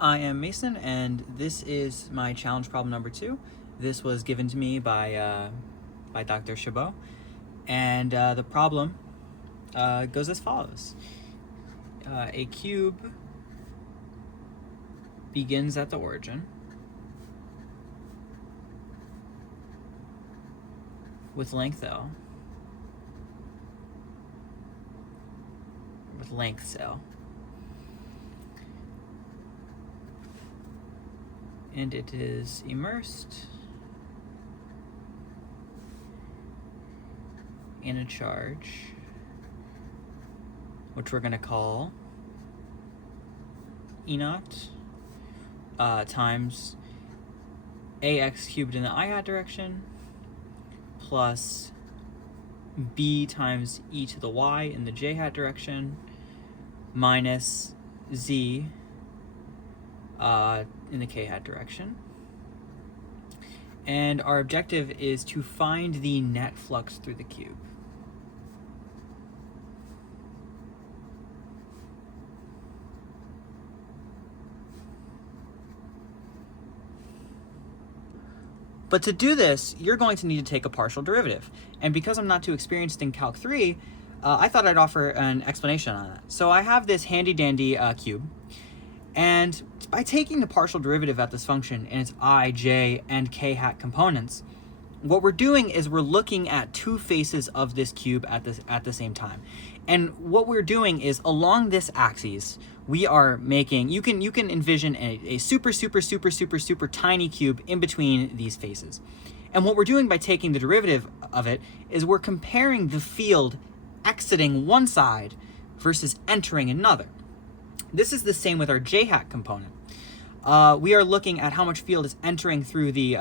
I am Mason, and this is my challenge problem number 2. This was given to me by Dr. Chabot, and the problem goes as follows. A cube begins at the origin with length L, and it is immersed in a charge, which we're going to call E0 times ax cubed in the I hat direction plus b times e to the y in the j hat direction minus z in the k hat direction. And our objective is to find the net flux through the cube. But to do this, you're going to need to take a partial derivative. And because I'm not too experienced in Calc 3, I thought I'd offer an explanation on that. So I have this handy-dandy cube, and by taking the partial derivative at this function in its I, j, and k hat components, what we're doing is we're looking at two faces of this cube at the same time. And what we're doing is along this axis, we are making, you can envision a super tiny cube in between these faces. And what we're doing by taking the derivative of it is we're comparing the field exiting one side versus entering another. This is the same with our j hat component. We are looking at how much field is entering through the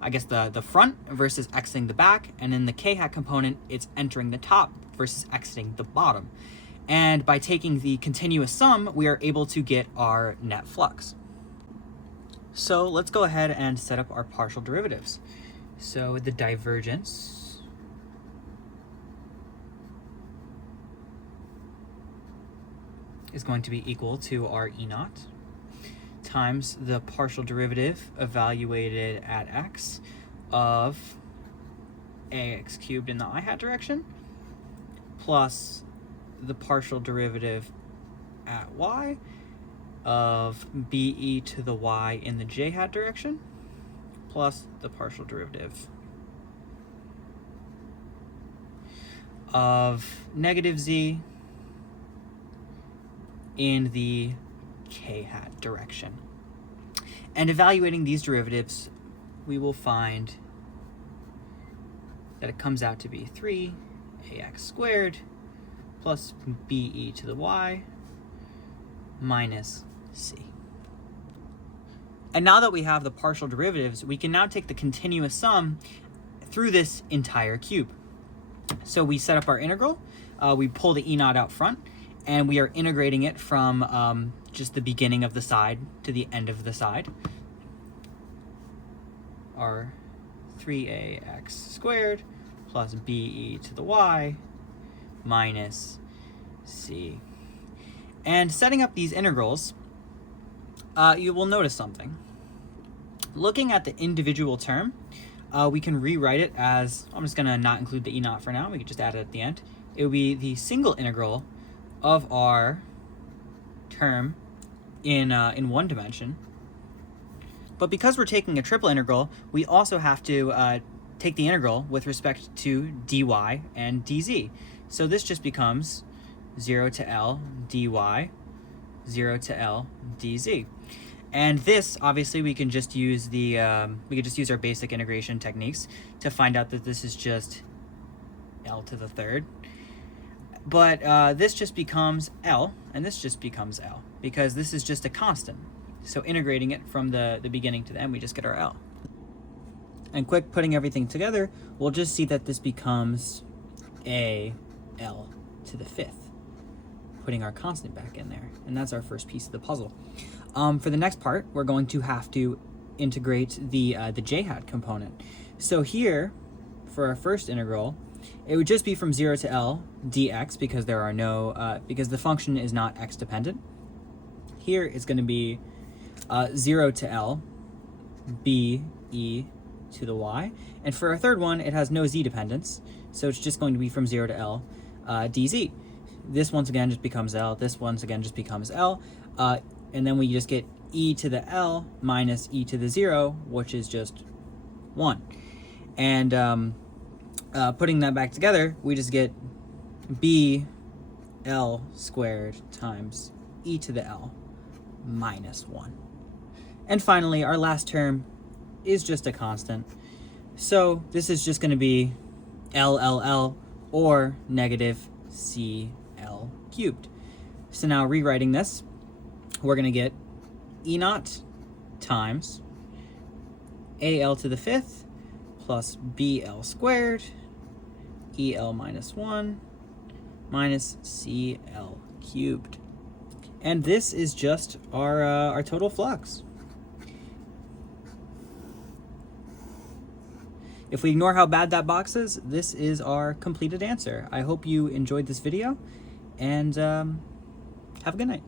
the front versus exiting the back, and in the k hat component, it's entering the top versus exiting the bottom. And by taking the continuous sum, we are able to get our net flux. So let's go ahead and set up our partial derivatives. So the divergence is going to be equal to our E0 times the partial derivative evaluated at x of ax cubed in the I hat direction plus the partial derivative at y of be to the y in the j hat direction plus the partial derivative of negative z in the k hat direction. And evaluating these derivatives, we will find that it comes out to be 3ax squared plus be to the y minus c. And now that we have the partial derivatives, we can now take the continuous sum through this entire cube. So we set up our integral, we pull the E0 out front, and we are integrating it from just the beginning of the side to the end of the side. Our 3ax squared plus be to the y minus c. And setting up these integrals, you will notice something. Looking at the individual term, we can rewrite it as, I'm just going to not include the E0 for now, we could just add it at the end. It would be the single integral of our term in one dimension. But because we're taking a triple integral, we also have to take the integral with respect to dy and dz. So this just becomes 0 to L dy, 0 to L dz. And this, obviously, we can just use our basic integration techniques to find out that this is just L to the third. But this just becomes L, and this just becomes L, because this is just a constant. So integrating it from the beginning to the end, we just get our L. And quick putting everything together, we'll just see that this becomes a L to the fifth, putting our constant back in there. And that's our first piece of the puzzle. For the next part, we're going to have to integrate the j hat component. So here, for our first integral, it would just be from 0 to L dx, because there are no because the function is not x dependent. Here it's going to be 0 to L, B e to the y. And for our third one, it has no z dependence, so it's just going to be from 0 to L dz. This once again just becomes L, this once again just becomes L, and then we just get e to the L minus e to the 0, which is just 1. And putting that back together, we just get b L squared times e to the L minus 1. And finally, our last term is just a constant. So this is just going to be LLL, or negative CL cubed. So now rewriting this, we're going to get E naught times AL to the 5th plus BL squared EL minus 1 minus CL cubed. And this is just our total flux. If we ignore how bad that box is, this is our completed answer. I hope you enjoyed this video, and have a good night.